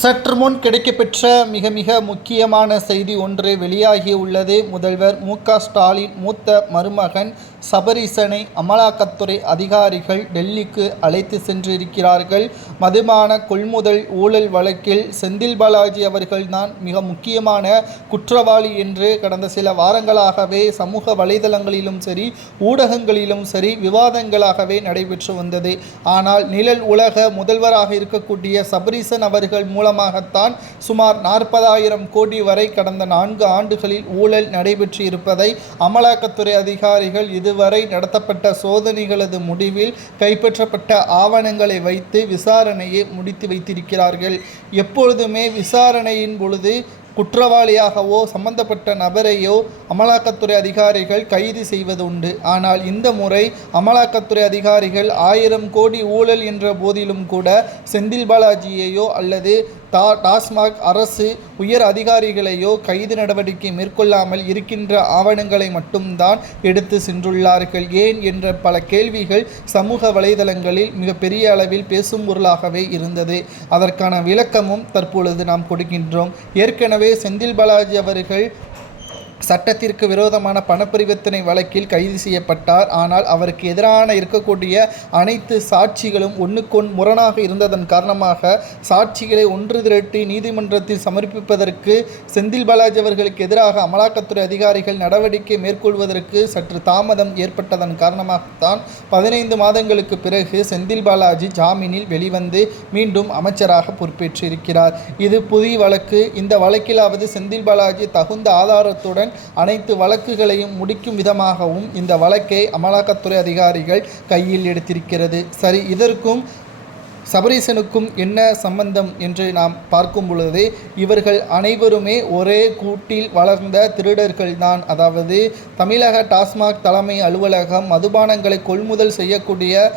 சற்று முன் கிடைக்கப்பெற்ற மிக மிக முக்கியமான செய்தி ஒன்று வெளியாகியுள்ளது. முதல்வர் மு.க.ஸ்டாலின் மூத்த மருமகன் சபரீசனை அமலாக்கத்துறை அதிகாரிகள் டெல்லிக்கு அழைத்து சென்றிருக்கிறார்கள். மதுபான கொள்முதல் ஊழல் வழக்கில் செந்தில் பாலாஜி அவர்கள்தான் மிக முக்கியமான குற்றவாளி என்று கடந்த சில வாரங்களாகவே சமூக வலைதளங்களிலும் சரி ஊடகங்களிலும் சரி விவாதங்களாகவே நடைபெற்று வந்தது. ஆனால் நிழல் உலக முதல்வராக இருக்கக்கூடிய சபரீசன் அவர்கள் மூலமாகத்தான் சுமார் 40,000 கோடி வரை கடந்த 4 ஆண்டுகளில் ஊழல் நடைபெற்று இருப்பதை அமலாக்கத்துறை அதிகாரிகள் இதுவரை நடத்தப்பட்ட சோதனைகளது முடிவில் கைப்பற்றப்பட்ட ஆவணங்களை வைத்து விசாரணையை முடித்து வைத்திருக்கிறார்கள். எப்பொழுதுமே விசாரணையின் பொழுது குற்றவாளியாகவோ சம்பந்தப்பட்ட நபரையோ அமலாக்கத்துறை அதிகாரிகள் கைது செய்வது உண்டு. ஆனால் இந்த முறை அமலாக்கத்துறை அதிகாரிகள் 1000 கோடி ஊழல் என்ற போதிலும் கூட செந்தில் பாலாஜியையோ அல்லது டாஸ்மாக் அரசு உயர் அதிகாரிகளையோ கைது நடவடிக்கை மேற்கொள்ளாமல் இருக்கின்ற ஆவணங்களை மட்டும்தான் எடுத்து சென்றுள்ளார்கள். ஏன் என்ற பல கேள்விகள் சமூக வலைதளங்களில் மிகப்பெரிய அளவில் பேசும் பொருளாகவே இருந்தது. அதற்கான விளக்கமும் தற்பொழுது நாம் கொடுக்கின்றோம். ஏற்கனவே செந்தில் பாலாஜி அவர்கள் சட்டத்திற்கு விரோதமான பணப்பரிவர்த்தனை வழக்கில் கைது செய்யப்பட்டார். ஆனால் அவருக்கு எதிரான இருக்கக்கூடிய அனைத்து சாட்சிகளும் ஒன்றுக்கொன்று முரணாக இருந்ததன் காரணமாக சாட்சிகளை ஒன்று திரட்டி நீதிமன்றத்தில் சமர்ப்பிப்பதற்கு செந்தில் பாலாஜி அவர்களுக்கு எதிராக அமலாக்கத்துறை அதிகாரிகள் நடவடிக்கை மேற்கொள்வதற்கு சற்று தாமதம் ஏற்பட்டதன் காரணமாகத்தான் 15 மாதங்களுக்கு பிறகு செந்தில் பாலாஜி ஜாமீனில் வெளிவந்து மீண்டும் அமைச்சராக பொறுப்பேற்றிருக்கிறார். இது புதிய வழக்கு. இந்த வழக்கிலாவது செந்தில் பாலாஜி தகுந்த ஆதாரத்துடன் அனைத்து வழக்குகளையும் முடிக்கும் விதமாகவும் இந்த வழக்கை அமலாக்கத்துறை அதிகாரிகள் கையில் எடுத்திருக்கிறது. சரி, இதற்கும் சபரீசனுக்கும் என்ன சம்பந்தம் என்று நாம் பார்க்கும் பொழுது இவர்கள் அனைவருமே ஒரே கூட்டில் வளர்ந்த திருடர்கள்தான். அதாவது தமிழக டாஸ்மாக் தலைமை அலுவலகம் மதுபானங்களை கொள்முதல் செய்யக்கூடிய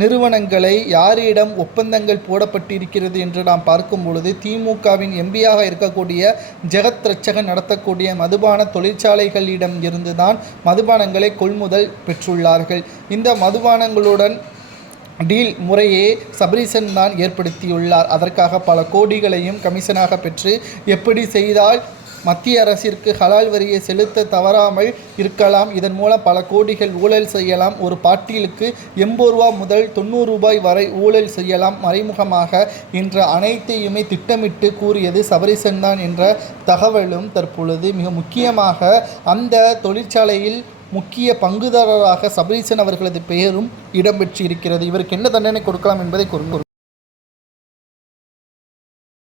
நிறுவனங்களை யாரிடம் ஒப்பந்தங்கள் போடப்பட்டிருக்கிறது என்று நாம் பார்க்கும் பொழுது திமுகவின் எம்பியாக இருக்கக்கூடிய ஜெகத் ரட்சகன் நடத்தக்கூடிய மதுபான தொழிற்சாலைகளிடம் இருந்துதான் மதுபானங்களை கொள்முதல் பெற்றுள்ளார்கள். இந்த மதுபானங்களுடன் டீல் முறையே சபரீசன் தான் ஏற்படுத்தியுள்ளார். அதற்காக பல கோடிகளையும் கமிஷனாக பெற்று எப்படி செய்தால் மத்திய அரசிற்கு ஹலால் வரியை செலுத்த தவறாமல் இருக்கலாம், இதன் மூலம் பல கோடிகள் ஊழல் செய்யலாம், ஒரு பாட்டிலுக்கு 80 ரூபா முதல் 90 ரூபாய் வரை ஊழல் செய்யலாம் மறைமுகமாக என்ற அனைத்தையுமே திட்டமிட்டு கூறியது சபரீசன் தான் என்ற தகவலும் தற்பொழுது மிக முக்கியமாக அந்த தொழிற்சாலையில் முக்கிய பங்குதாரராக சபரீசன் அவர்களது பெயரும் இடம்பெற்றிருக்கிறது. இவருக்கு என்ன தண்டனை கொடுக்கலாம் என்பதை